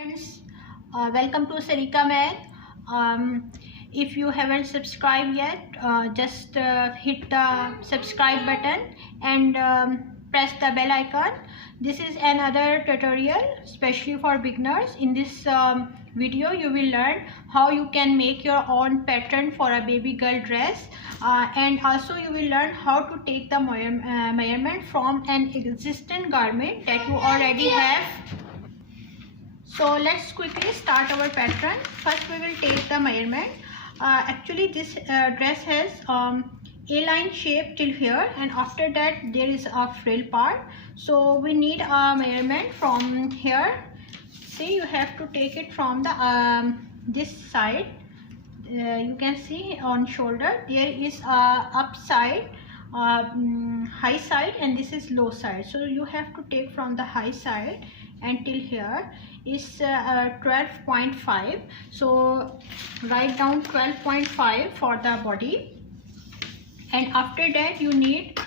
Friends, welcome to Sarika Math. If you haven't subscribed yet, just hit the subscribe button and press the bell icon. This is another tutorial especially for beginners. In this video you will learn how you can make your own pattern for a baby girl dress, and also you will learn how to take the measurement from an existing garment that you already have. So let's quickly start our pattern. First we will take the measurement. Actually this dress has A-line shape till here, and after that there is a frill part. So we need a measurement from here. See, you have to take it from the this side. You can see on shoulder there is a up side, high side, and this is low side. So you have to take from the high side until here is 12.5. so write down 12.5 for the body, and after that you need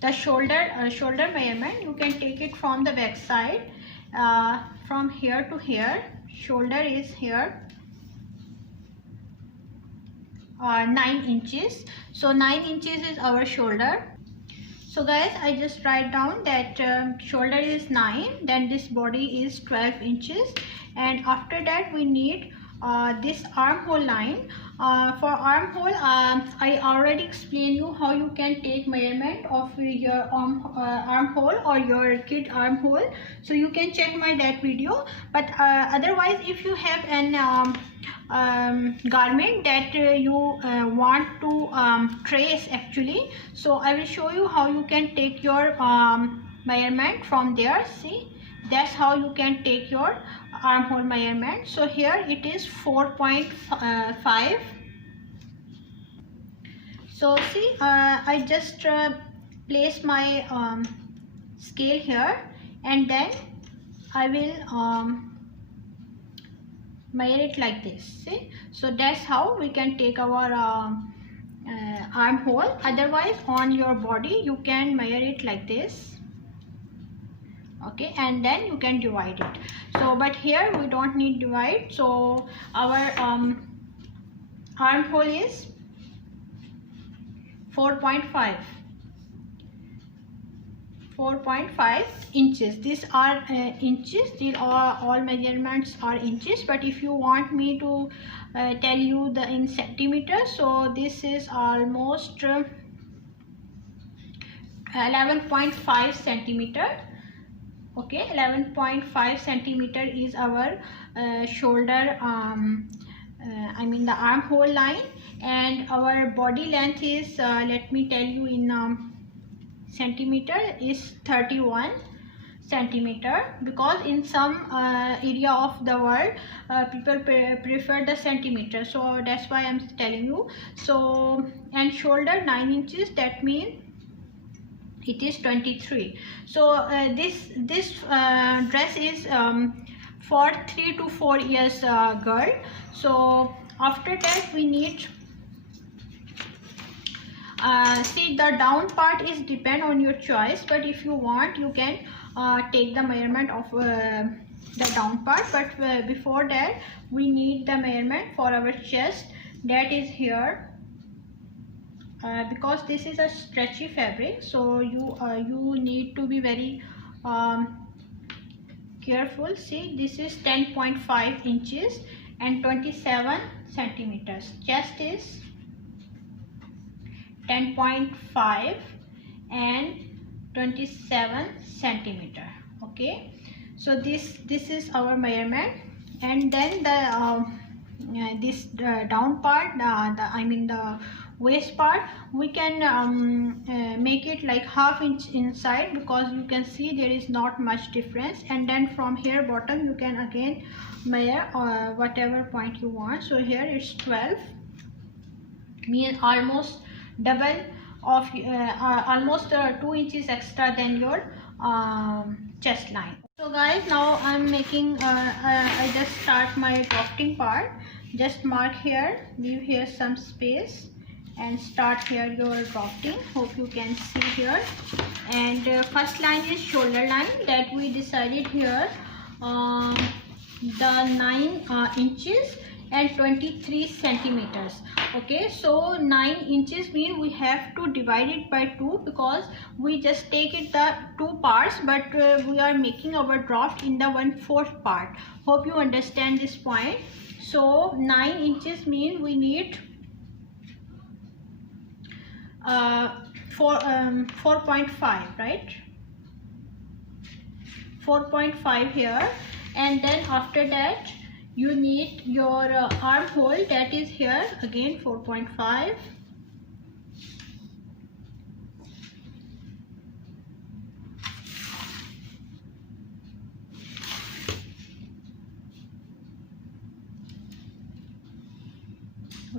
the shoulder measurement. You can take it from the back side, from here to here. Shoulder is here 9 inches. So 9 inches is our shoulder. So guys, I just write down that shoulder is 9, then this body is 12 inches, and after that we need this armhole line. For armhole, I already explained you how you can take measurement of your armhole or your kid armhole, so you can check that video. But otherwise, if you have an garment that you want to trace actually, so I will show you how you can take your measurement from there. See, that's how you can take your armhole measurement. So here it is 4.5. so see, I just place my scale here, and then I will measure it like this. See, so that's how we can take our armhole. Otherwise, on your body you can measure it like this, okay, and then you can divide it. So but here we don't need divide. So our armhole is 4.5 inches. These are inches. These are all measurements are inches, but if you want me to tell you the in centimeters, so this is almost 11.5 centimeter. Okay, 11.5 centimeter is our shoulder, I mean the armhole line, and our body length is let me tell you in centimeter is 31 centimeter, because in some area of the world people prefer the centimeter, so that's why I'm telling you. So, and shoulder 9 inches, that means it is 23. So this dress is for 3 to 4 years girl. So after that we need see, the down part is depend on your choice, but if you want you can take the measurement of the down part. But before that we need the measurement for our chest, that is here. Because this is a stretchy fabric, so you need to be very careful. See, this is 10.5 inches and 27 centimeters. Chest is 10.5 and 27 centimeter. Okay, so this is our measurement, and then the this down part, I mean the waist part, we can make it like ½ inch inside, because you can see there is not much difference. And then from here bottom you can again measure whatever point you want. So here it's 12, means almost double of almost 2 inches extra than your chest line. So guys, now I'm making I just start my drafting part. Just mark here, leave here some space, and start here your drafting. Hope you can see here. And first line is shoulder line, that we decided here the 9 inches and 23 centimeters. Okay, so 9 inches mean we have to divide it by 2, because we just take it the 2 parts, but we are making our draft in the 1/4 part. Hope you understand this point. So 9 inches mean we need 4.5, right? 4.5 here, and then after that you need your armhole, that is here again 4.5.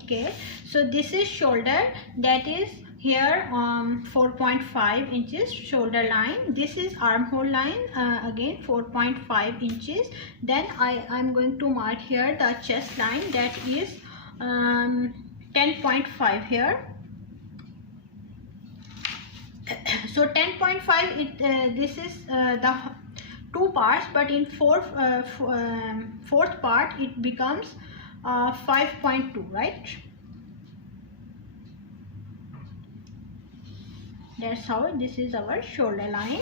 Okay, so this is shoulder, that is here 4.5 inches shoulder line. This is armhole line, again 4.5 inches. Then I'm going to mark here the chest line, that is 10.5 here. So 10.5, this is the 2 parts, but in fourth part it becomes 5.2, right? That's how this is our shoulder line.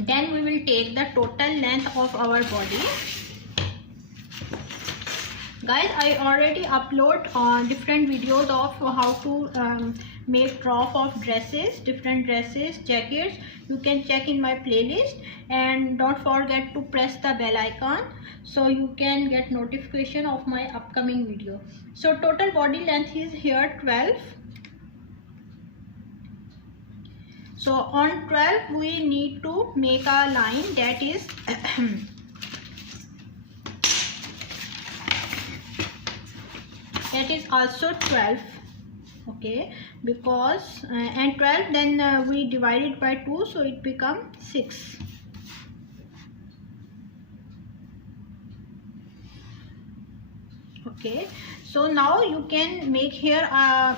Then we will take the total length of our body. Guys, I already upload different videos of how to make drop of dresses, different dresses, jackets. You can check in my playlist, and don't forget to press the bell icon so you can get notification of my upcoming video. So total body length is here 12. So on 12 we need to make a line, that is that is also 12. Okay, because and 12, then we divide it by 2, so it becomes 6. Okay, so now you can make here a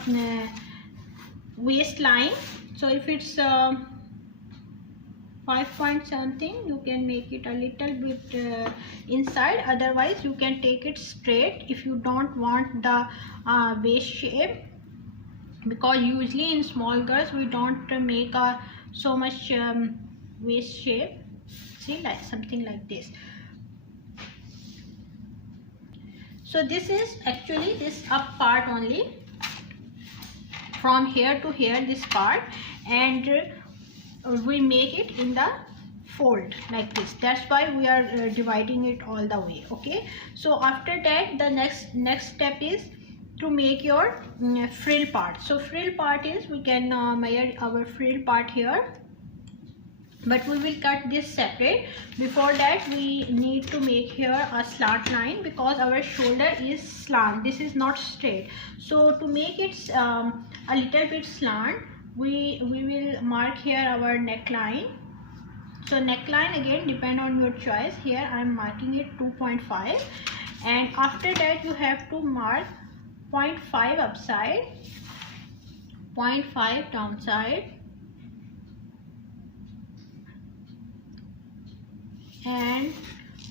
waistline. So if it's 5 point something, you can make it a little bit inside, otherwise you can take it straight if you don't want the waist shape, because usually in small girls we don't make so much waist shape. See, like something like this. So this is actually this up part only, from here to here, this part, and we make it in the fold like this. That's why we are dividing it all the way. Okay, so after that the next step is to make your frill part. So frill part is, we can measure our frill part here, but we will cut this separate. Before that we need to make here a slant line, because our shoulder is slant, this is not straight. So to make it a little bit slant, we will mark here our neckline. So neckline again depend on your choice. Here I am marking it 2.5, and after that you have to mark 0.5 upside, 0.5 downside, and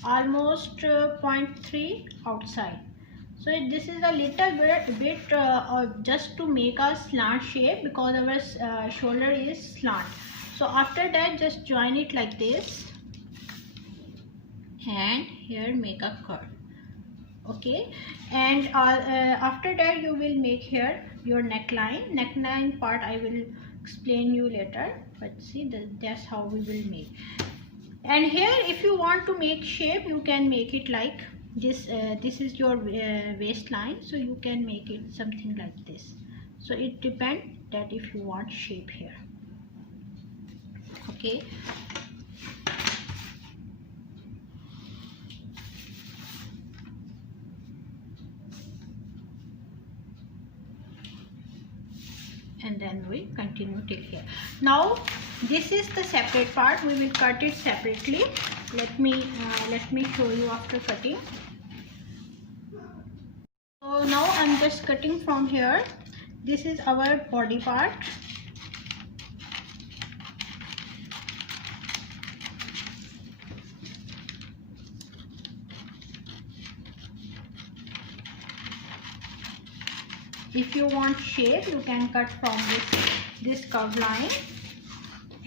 almost 0.3 outside. So this is a little bit just to make a slant shape, because our shoulder is slant. So after that just join it like this, and here make a curve. Okay, and after that you will make here your neckline part. I will explain you later, but see, that's how we will make. And here if you want to make shape, you can make it like this. This is your waistline, so you can make it something like this. So it depends that if you want shape here. Okay, and then we continue till here. Now this is the separate part, we will cut it separately. Let me show you after cutting. So now I'm just cutting from here. This is our body part. If you want shape, you can cut from this curve line,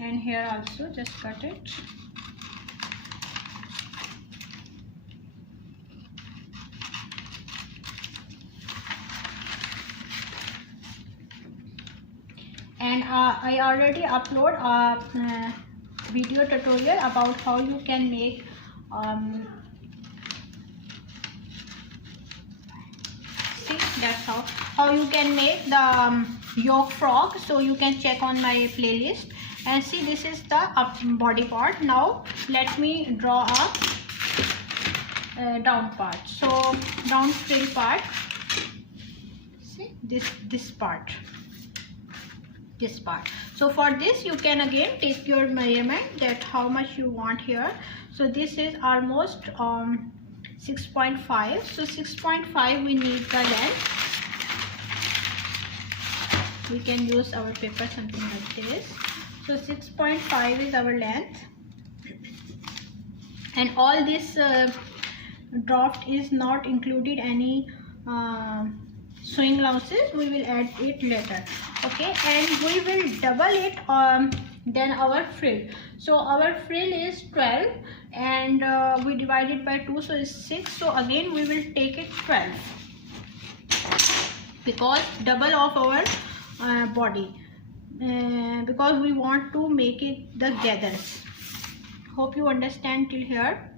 and here also just cut it. And I already upload a video tutorial about how you can make see, that's how you can make the yoke frog. So you can check on my playlist. And see, this is the body part. Now let me draw a down part. So down frill part, see this part. So for this you can again take your measurement, that how much you want here. So this is almost 6.5. so 6.5 we need the length. We can use our paper, something like this. So 6.5 is our length, and all this draft is not included any sewing allowances. We will add it later. Okay, and we will double it then our frill. So our frill is 12, and we divide it by 2, so it's 6. So again we will take it 12, because double of our body, because we want to make it the gathers. Hope you understand till here.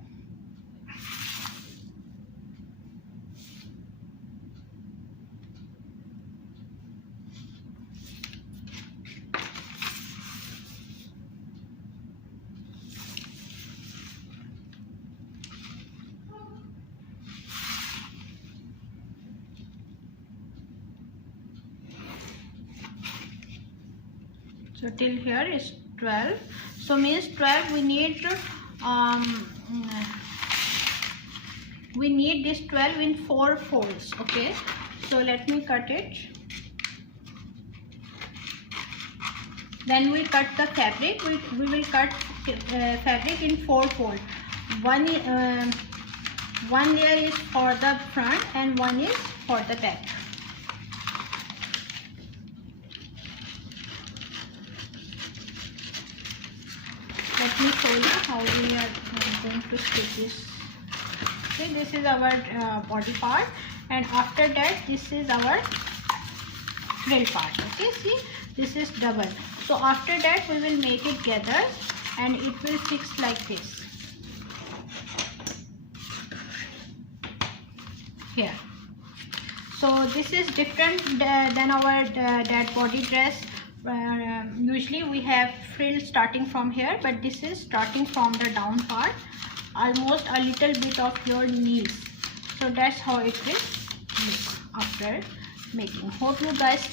So till here is 12. So means 12 we need this 12 in 4 folds. Okay, so let me cut it. Then we cut the fabric. We will cut fabric in 4 folds. One layer is for the front and one is for the back. Let me show you how we are going to stitch this. Okay, this is our body part, and after that this is our frill part. Okay, see, this is double. So after that we will make it gather, and it will fix like this here. So this is different than our that body dress. Usually we have frill starting from here, but this is starting from the down part, almost a little bit of your knees. So that's how it will look after making. Hope you guys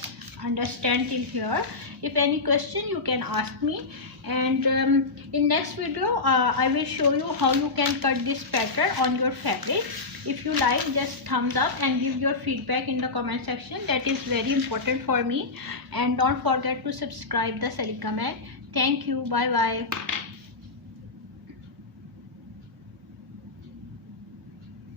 understand till here. If any question you can ask me, and in next video I will show you how you can cut this pattern on your fabric. If you like, just thumbs up and give your feedback in the comment section. That is very important for me. And don't forget to subscribe the Salika Mag. Thank you. Bye bye.